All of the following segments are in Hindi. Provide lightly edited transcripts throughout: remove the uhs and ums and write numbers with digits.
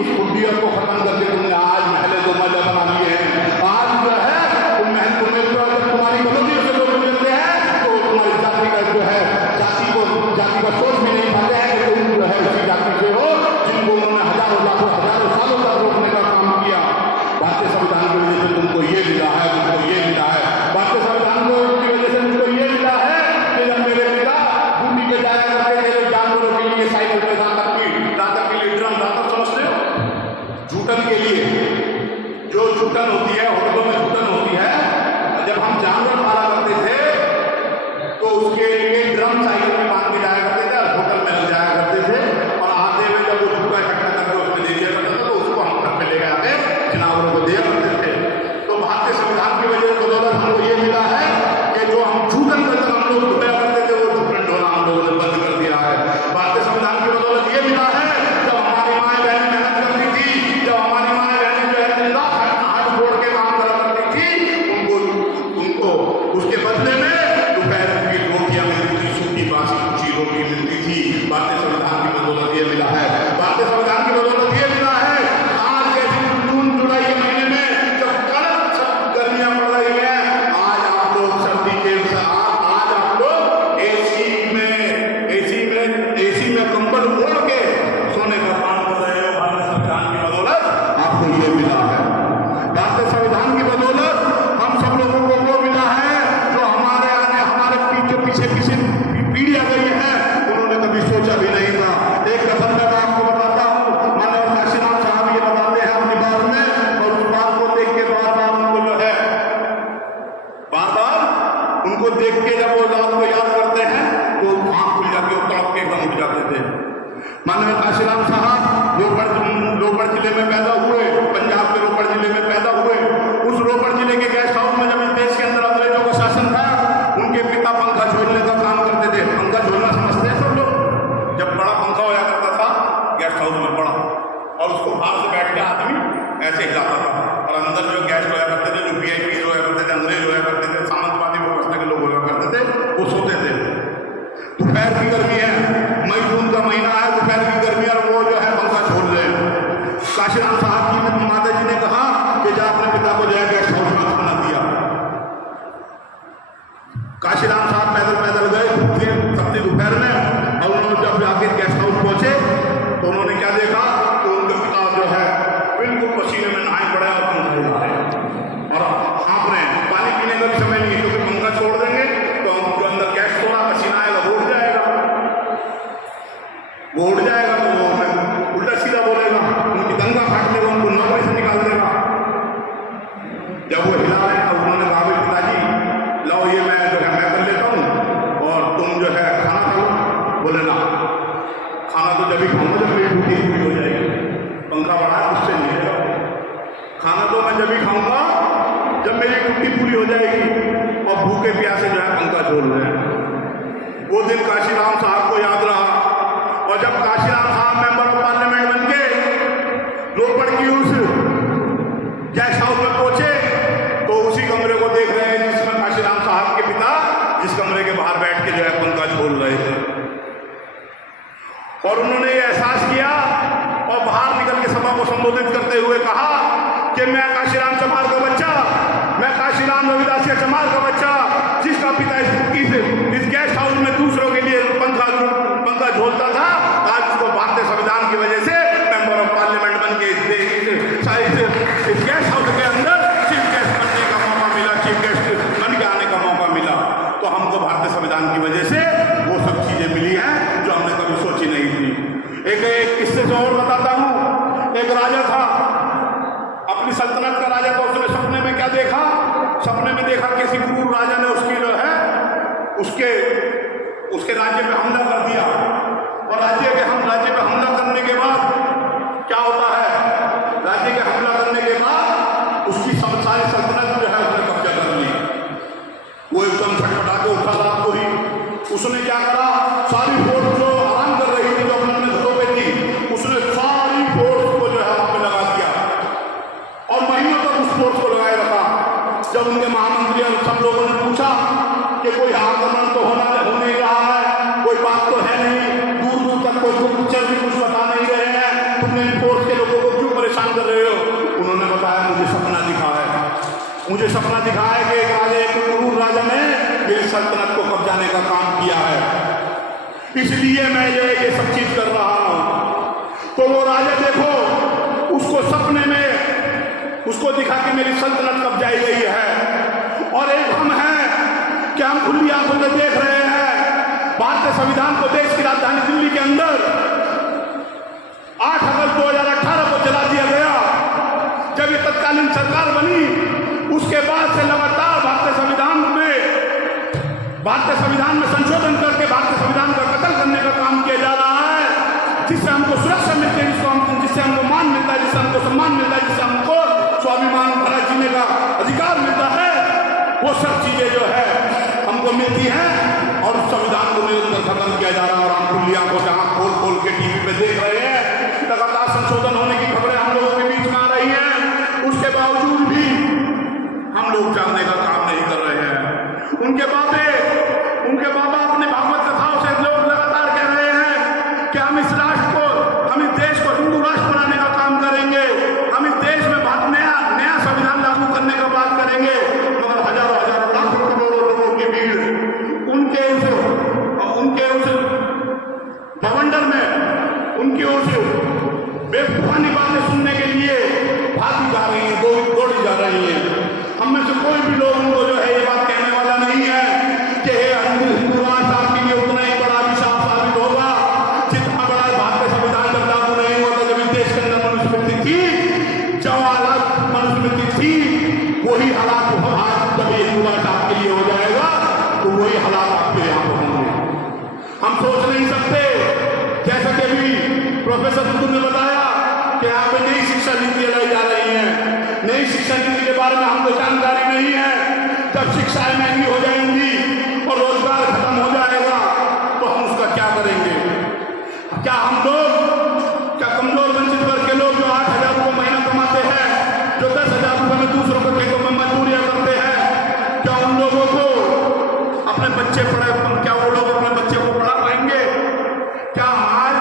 उस कुटिया को खत्म करके तुमने आज महल तो मजा बना लिए हैं। आज जो है तुम महल को मिलते हो, जब तुम्हारी गलतियों से लोग मिलते हैं तो तुम्हारी जाति का जो है जाति का सोच भी नहीं पाते हैं कि तुम जो है उसी जाति से हो जिनको उन्होंने हजारों सालों तक रोकने का काम किया। भारतीय संविधान की वजह से तुमको ये मिला है, तुमको ये मिला है। भारतीय संविधान की वजह से तुमको ये मिला है कि जब मेरे पिता ड्यूटी पे जाया करते थे तो जानवरों के लिए साइकिल पे दातर के लिए ड्रम, दातर समझते हो, जूटन के लिए जो जूटन होती है, होटलों में जूटन होती है, जब हम जानवर पाला करते थे तो उसके लिए ड्रम साइकिल में बांध के जाया करते थे, होटल में ले जाया करते थे और आते हुए जब वो जूटा इकट्ठा करके उसमें दे दिया करता था तो उसको हम घर पे ले गए आते जानवरों को दिया करते थे। तो भारतीय संविधान की वजह से बदौलत हमको ये मिला है कि जो हम जूटन करके हम लोग ढोया करते थे वो जूटन ढोना हम लोगों ने बंद कर दिया है। भारतीय संविधान की बदौलत ये मिला है जब हमारी माँ बहन मेहनत करती थी, जब हमारी माँ बहन जो है दिन रात हाथ जोड़ के काम करा करती थी, उनको उसके बदले में दोपहर की रोटियां मिलती थी, सूखी बासी कुची रोटी मिलती थी। भारतीय संविधान की बदौलत ये मिला है। भारतीय संविधान की बदौलत ये मिला है आज जैसे जून जुलाई के महीने में जब कड़क गर्मियां पड़ रही है, आज आप लोग सर्दी के आज आप लोग एसी में कंबल ओढ़ के सोने का काम कर रहे हो। भारतीय संविधान की बदौलत आपको ये मिला है। भारतीय संविधान की बदौलत हम सब लोगों को वो मिला है जो हमारे पीछे पीढ़ी आ गई है, उन्होंने कभी सोचा भी नहीं था। एक कसम मैं आपको बताता हूँ, मानव काशीनाथ साहब ये बताते हैं अपनी बात में, और उस बात को देख के बार बार उनको जो है उनको देख के जब वो बात को याद करते हैं तो आंख खुल जाती है, तड़प के एकदम उठ जाते थे। मानव काशीनाथ साहब रोपड़ जिले में पैदा हुए, पंजाब के रोपड़ जिले में पैदा हुए। उस रोपड़ जिले के गेस्ट हाउस में जब इस देश के अंदर अंग्रेजों का शासन था, उनके पिता पंखा झोलने का काम करते थे। पंखा झोलना समझते हैं सब लोग? जब बड़ा पंखा होया करता था गेस्ट हाउस में बड़ा, और उसको बाहर से बैठ के आदमी ऐसे हिलाता था, और अंदर जो गेस्ट होया करते थे, जो VIP होया करते थे, अंग्रेज होया करते थे, सामंतवादी व्यवस्था के लोग होया करते थे, वो सोते थे। दोपहर की गर्मी है, मई जून का महीना है, दोपहर की गर्मी और वो जो है पंखा झोल रहे हैं। काशीराम साहब की माता जी ने कहा कि जा अपने पिता को जो है गेस्ट हाउस में खाना दिया। काशीराम साहब पैदल गए सब्जी दोपहर में, और उन्होंने जब जाके गेस्ट हाउस पहुंचे तो उन्होंने क्या देखा तो उनका पिता जो है बिल्कुल पसीने में नहाए पड़े और पंखा झोल रहे हैं, और हाँप रहे हैं। पानी पीने का भी समय नहीं है, क्योंकि पंखा छोड़ देंगे तो जो अंदर गैस थोड़ा पसीना आएगा वो उड़ जाएगा, तो वो उल्टा सीधा बोलेगा, उनकी दंगा काट देगा, उनको नौकरी से निकाल देगा। जब वो हिला रहे हैं उन्होंने कहा पिताजी लाओ ये मैं कर लेता हूँ और तुम जो है खाना खाओ। बोले ना, खाना तो जब ही खाऊंगा जब मेरी ड्यूटी पूरी हो जाएगी। पंखा बढ़ा उससे नहीं है, खाना तो मैं जब ही खाऊंगा जब मेरी ड्यूटी पूरी हो जाएगी। और भूखे प्यासे जो है पंखा झोल रहे हैं। वो दिन काशीराम साहब को याद रहा, और जब काशीराम साहब मेंबर ऑफ पार्लियामेंट बन के रोपड़ की उस गेस्ट हाउस में पहुंचे तो उसी कमरे को देख रहे हैं जिसमें काशीराम साहब के पिता जिस कमरे के बाहर बैठ के जो है पंखा झोल रहे थे। और उन्होंने ये एहसास किया और बाहर निकल के सभा को संबोधित करते हुए कहा कि मैं काशीराम चमार का बच्चा, मैं काशीराम रविदासिया चमार का बच्चा, जिसका पिता इस गेस्ट हाउस में दूसरों के लिए पंखा झोलता था, आज उसको भारतीय संविधान की वजह से मेंबर ऑफ पार्लियामेंट बन के इस गेस्ट हाउस के अंदर चीफ गेस्ट बनने का मौका मिला, चीफ गेस्ट बन के आने का मौका मिला। तो हमको भारतीय संविधान की वजह से वो सब चीजें मिली हैं जो हमने कभी सोची नहीं थी। एक किस्से से और बताता हूँ। एक राजा था, अपनी सल्तनत का राजा था, उसने सपने में क्या देखा? सपने में देखा किसी क्रूर राजा ने उसकी जो है उसके राज्य पे हमला कर दिया, और राज्य पे हमला करने के बाद क्या होता है? राज्य के हमला करने के बाद उसकी सारी सल्तनत जो है उसने कब्जा कर ली। वो एकदम छटपटा के उठा रात को ही। उसने क्या करा? सारी फोर्स जो आराम कर रही थी, जो अपने घरों पे थी, उसने सारी मुझे सपना दिखाया कि एक राजा, एक क्रूर राजा ने मेरी सल्तनत को कब्जाने का काम किया है, इसलिए मैं ये सब चीज कर रहा हूं। तो वो राजा देखो, उसको सपने में उसको दिखा कि मेरी सल्तनत कब्जाई गई है, और एक हम हैं कि हम खुली आंखों से देख रहे हैं भारतीय संविधान को देश की राजधानी दिल्ली के अंदर 8 अगस्त 2018 को जला दिया गया। जब ये तत्कालीन सरकार बनी, उसके बाद से लगातार भारतीय संविधान में संशोधन करके भारतीय संविधान का कत्ल करने का काम किया जा रहा है, जिससे हमको सुरक्षा मिलती है, जिससे हमको मान मिलता है, जिससे हमको सम्मान मिलता है, जिससे हमको स्वाभिमान भरा जीने का अधिकार मिलता है। वो सब चीजें जो है हमको मिलती हैं, और उस संविधान को निरंतर खत्म किया जा रहा है। और हम खुली आंखों से आंख खोल खोल के टीवी पे देख रहे हैं, लगातार संशोधन होने की खबरें हम लोगों के बीच में आ रही हैं। उसके बावजूद भी हम लोग जानने का काम नहीं कर रहे हैं। उनके बाबा अपने भागवत कथाओं से लोग लगातार कह रहे हैं कि हम इस देश को हिंदू राष्ट्र बनाने का काम करेंगे, हम इस देश में नया संविधान लागू करने का बात करेंगे। मगर हजारों लाखों करोड़ों लोगों की भीड़ उनके उस बवंडर में, उनकी उस बेवकूफानी बातें सुनने के लिए भागी जा रही है, दौड़ी जा रही है। हम में से कोई भी लोग उनको जो है ये बात कहने वाला नहीं है कि हिंदू राष्ट्र आपके लिए उतना ही बड़ा अभिशाप साबित होगा जितना बड़ा भारतीय संविधान जब लागू नहीं हुआ था। जब इस देश के अंदर मनुस्मृति थी, जवाहरलाल मनुस्मृति थी, वही हालात जब ये हिंदू राष्ट्र आपके लिए हो जाएगा तो वही हालात आपके यहाँ पर होंगे। हम सोच नहीं सकते, जैसा कि अभी प्रोफेसर तुम ने बताया कि यहाँ पे नई शिक्षा नीति लाई जा रही है। नई शिक्षा नीति के बारे में हमको जानकारी नहीं है। जब शिक्षाएं महंगी हो जाएंगी और रोजगार खत्म हो जाएगा तो हम उसका क्या करेंगे? क्या हम लोग, क्या कमजोर वंचित वर्ग के लोग जो 8,000 रुपये महीना कमाते हैं, जो 10,000 रुपये में दूसरों के खेतों में मजदूरियां करते हैं, क्या उन लोगों को अपने बच्चे क्या वो लोग अपने बच्चे को पढ़ा पाएंगे? क्या आज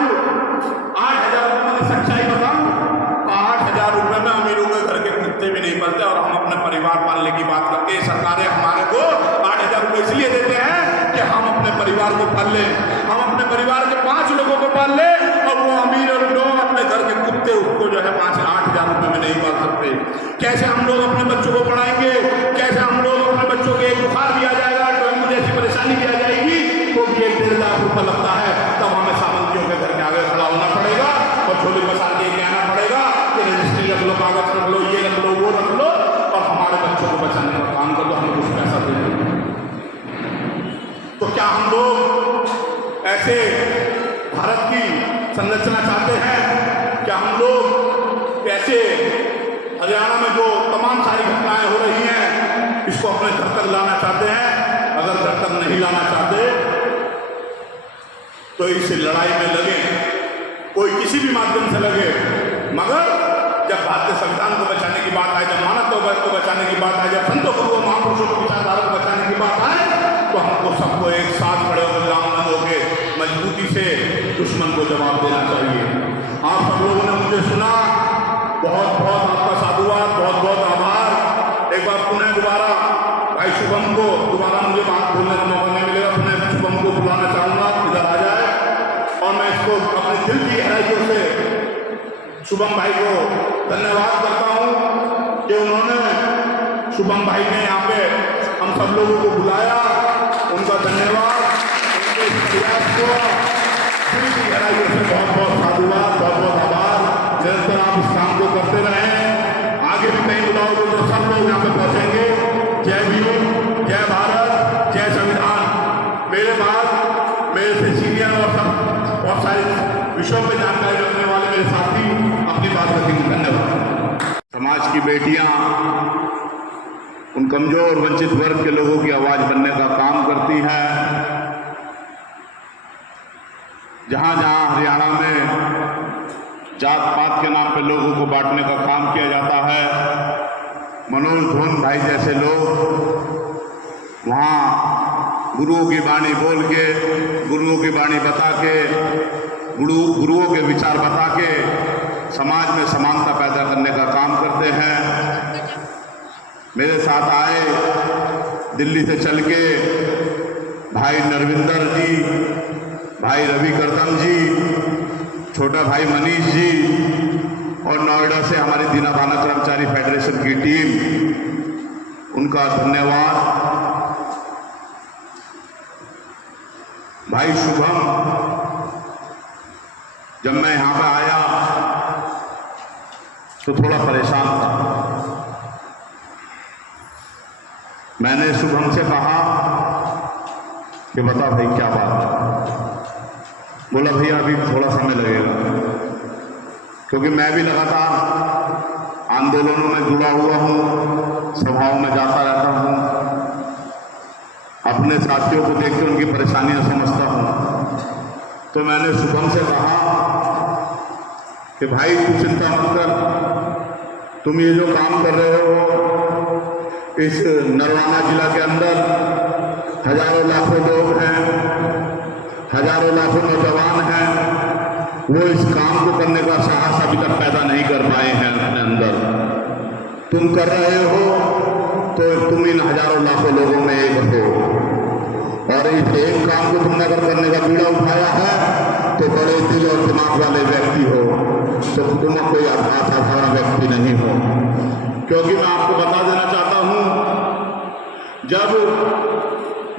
8,000 रुपये की सच्चाई बताऊं तो 8,000 रुपये में अमीरों के घर के कुत्ते भी नहीं पलते, और हम अपने परिवार पालने की बात करके सरकारें हमारे को 8,000 रुपये इसलिए देते हैं कि हम अपने परिवार को पाल लें, हम अपने परिवार के 5 लोगों को पाल लें, और वो अमीर और लोग अपने घर के कुत्ते उसको जो है 8,000 रुपये में नहीं पाल सकते। कैसे हम लोग अपने बच्चों को पढ़ाएंगे? कैसे हम लोग अपने बच्चों के एक बुखार भी आ जाएगा, डेंगू जैसी परेशानी भी आ जाएगी तो भी 1-1.5 लाख रुपये लगता है, तब हमें सामंतियों के घर के आगे खड़ा होना पड़ेगा और झोली पसार के कहना पड़ेगा कि रजिस्ट्री रख लो, कागज रख लो, ये रख लो, वो रख लो, और हमारे बच्चों को बचाने का काम कर दो, हमें कुछ पैसा दे दो। तो क्या हम लोग ऐसे भारत की संरचना चाहते हैं? क्या हम लोग ऐसे हरियाणा में जो तमाम सारी घटनाएं हो रही हैं इसको अपने घर तक लाना चाहते हैं? अगर घर तक नहीं लाना चाहते तो इस लड़ाई में लगे, कोई किसी भी माध्यम से लगे, मगर जब भारतीय संविधान को बचाने की बात आए, जब मानवता को बचाने की बात आए, जब संतों गुरुओं महापुरुषों की विचारधारा को बचाने की बात आए, तो हमको सबको एक साथ खड़े होकर रामबंद होकर मजबूती से दुश्मन को जवाब देना चाहिए। आप सब लोगों ने मुझे सुना, बहुत बहुत आपका साधुवाद, बहुत बहुत आभार। एक बार पुनः दोबारा भाई शुभम को दोबारा मुझे बात बोलने का मौका नहीं मिलेगा, पुनः शुभम को बुलाना चाहूँगा, इधर आ जाए, और मैं इसको अपने दिल की गहराइयों से शुभम भाई को धन्यवाद करता हूँ कि उन्होंने, शुभम भाई ने यहाँ पे हम सब लोगों को बुलाया, उनका धन्यवाद, उनके इस प्रयास को दिल की गहराइयों से बहुत बहुत साधुवाद, बहुत बहुत आभार। निरंतर आप इस काम को करते रहें, आगे भी कहीं बुलाओगे तो सब लोग यहाँ पे पहुँचेंगे। जय भीम, जय भारत, जय संविधान। मेरे बाद मेरे से सीनियर और सब बहुत सारे विषयों पर जानकारी रखने वाले मेरे साथी अपनी बात रखेंगे। धन्यवाद। समाज की बेटियां उन कमजोर वंचित वर्ग के लोगों की आवाज बनने का काम करती हैं। जहां जहां हरियाणा में जात पात के नाम पे लोगों को बांटने का काम किया जाता है, मनोज धोन भाई जैसे लोग वहाँ गुरुओं की वाणी बोल के, गुरुओं की वाणी बता के, गुरुओं के विचार बता के समाज में समानता पैदा करने का काम करते हैं। मेरे साथ आए दिल्ली से चल के भाई नरविंदर जी, भाई रवि करदम जी, छोटा भाई मनीष जी और नोएडा से हमारी दीनदाना कर्मचारी फेडरेशन की टीम, उनका धन्यवाद। भाई शुभम, जब मैं यहाँ पे आया तो थोड़ा परेशान था। मैंने शुभम से कहा कि बता भाई क्या बात है। बोला भैया अभी थोड़ा समय लगेगा, क्योंकि मैं भी लगातार आंदोलनों में जुड़ा हुआ हूँ, सभाओं में जाता रहता हूँ, अपने साथियों को देख के उनकी परेशानियां समझता हूँ। तो मैंने शुभम से कहा कि भाई तू चिंता मत कर, तुम ये जो काम कर रहे हो इस नरवाना जिला के अंदर हजारों लाखों लोग हैं, हजारों लाखों नौजवान हैं, वो इस काम को करने का साहस अभी तक पैदा नहीं कर पाए हैं अपने अंदर। तुम कर रहे हो तो तुम इन हजारों लाखों लोगों में एक हो, और इस एक काम को तुमने अगर करने का बीड़ा उठाया है तो बड़े दिल और दिमाग वाले व्यक्ति हो, तो तुम कोई असाधारण व्यक्ति नहीं हो। क्योंकि मैं आपको बता देना चाहता हूं, जब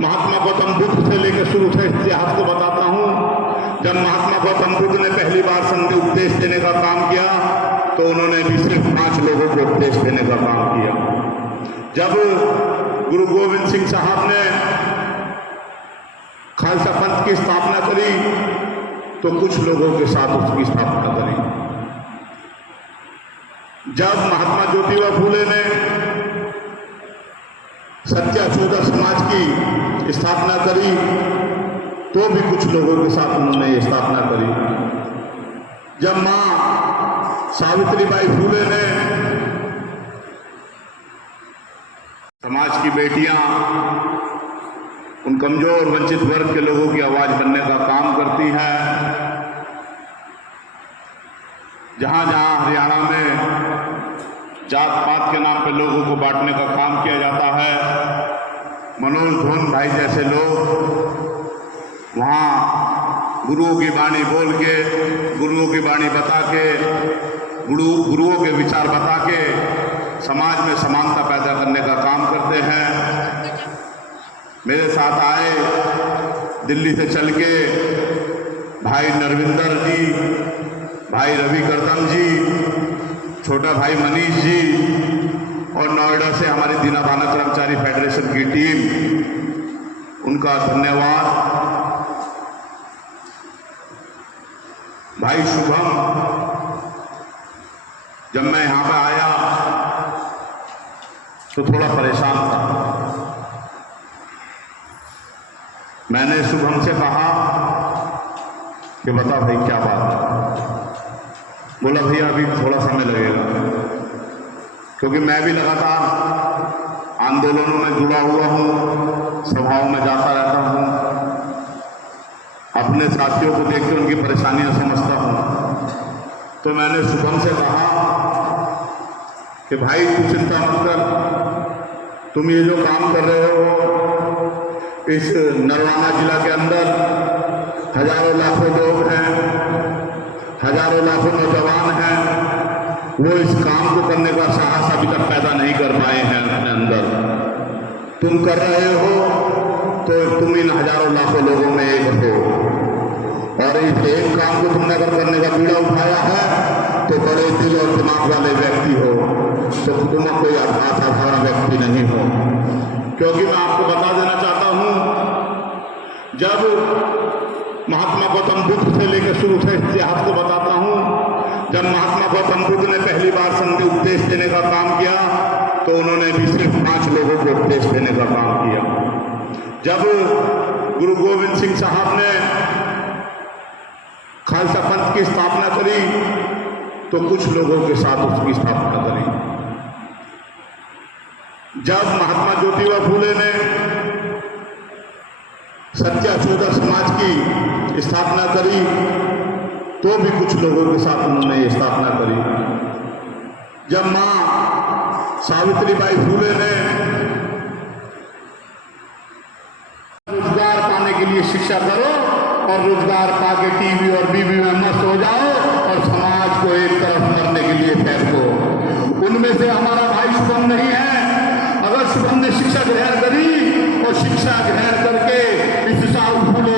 महात्मा गौतम बुद्ध से लेकर शुरू से इतिहास को बताता हूं, जब महात्मा गौतम बुद्ध ने पहली बार संत उपदेश देने का काम किया तो उन्होंने भी सिर्फ 5 लोगों को उपदेश देने का काम किया। जब गुरु गोविंद सिंह साहब ने खालसा पंथ की स्थापना करी तो कुछ लोगों के साथ उसकी स्थापना करी। जब महात्मा ज्योतिबा फूले ने सत्याशोधक समाज की स्थापना करी तो भी कुछ लोगों के साथ उन्होंने ये स्थापना करी। जब मां सावित्रीबाई फूले ने समाज की बेटियां, उन कमजोर वंचित वर्ग के लोगों की आवाज बनने का काम करती हैं, जहां जहां हरियाणा में जात पात के नाम पे लोगों को बांटने का काम किया जाता है, मनोज धोन भाई जैसे लोग वहाँ गुरुओं की वाणी बोल के, गुरुओं की वाणी बता के, गुरुओं के विचार बता के समाज में समानता पैदा करने का काम करते हैं। मेरे साथ आए दिल्ली से चल के भाई नरविंदर जी, भाई रवि करदम जी, छोटा भाई मनीष जी और नोएडा से हमारी दीनदाना कर्मचारी फेडरेशन की टीम, उनका धन्यवाद। भाई शुभम, जब मैं यहाँ पे आया तो थोड़ा परेशान था। मैंने शुभम से कहा कि बता भाई क्या बात है। बोला भैया अभी थोड़ा समय लगेगा, क्योंकि मैं भी लगातार आंदोलनों में जुड़ा हुआ हूँ, सभाओं में जाता रहता हूँ, अपने साथियों को देख के उनकी परेशानियां समझता हूँ। तो मैंने शुभम से कहा कि भाई तू चिंता मत कर, तुम ये जो काम कर रहे हो इस नरवाना जिला के अंदर हजारों लाखों लोग हैं, हजारों लाखों नौजवान हैं, वो इस काम को करने का साहस अभी तक पैदा नहीं कर पाए हैं अपने अंदर। तुम कर रहे हो तो तुम इन हजारों लाखों लोगों में एक हो, और इस एक काम को तुमने अगर करने का बीड़ा उठाया है तो बड़े दिल और दिमाग वाले व्यक्ति हो, तो तुम कोई असाधारण व्यक्ति नहीं हो। क्योंकि मैं आपको बता देना चाहता हूं, जब महात्मा गौतम बुद्ध से लेकर शुरू से इतिहास को बताता हूं, जब महात्मा गौतम बुद्ध ने पहली बार संत उपदेश देने का काम किया तो उन्होंने भी सिर्फ 5 लोगों को उपदेश देने का काम किया। जब गुरु गोविंद सिंह साहब ने खालसा पंथ की स्थापना करी तो कुछ लोगों के साथ उसकी स्थापना करी। जब महात्मा ज्योतिबा फूले ने सत्याशोधक समाज की स्थापना करी तो भी कुछ लोगों के साथ उन्होंने ये स्थापना करी। जब मां सावित्रीबाई फूले ने रोजगार पाने के लिए शिक्षा करो और रोजगार पाके टीवी और बीवी में मस्त हो जाओ और समाज को एक तरफ करने के लिए फेंको। उनमें से हमारा भाई शुभम नहीं है। अगर शुभम ने शिक्षा ग्रहण करी और शिक्षा ग्रहण करके इस साहु फूले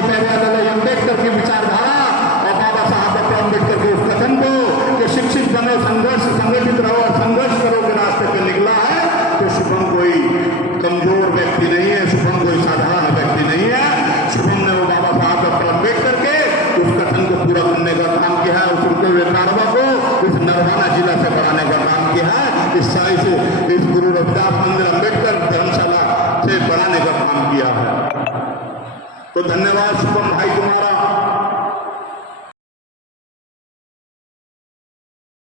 अम्बेडकर की विचारधारा और बाबा साहब डॉक्टर अम्बेडकर के उस कथन को कि शिक्षित बनो, संघर्ष संगठित रहो और संघर्ष करो के रास्ते पर निकला है, तो शुभम कोई कमजोर व्यक्ति नहीं है, शुभम कोई साधारण व्यक्ति नहीं है। शुभम ने वो बाबा साहब डॉक्टर अम्बेडकर के उस कथन को पूरा करने का काम किया है। उस रुके हुए कारवा को इस नरवाना जिला से बढ़ाने का काम किया है। इस साई से इस गुरु रविदास मंदिर अम्बेडकर धर्मशाला से बढ़ाने का काम किया है। तो धन्यवाद शुभम भाई तुम्हारा।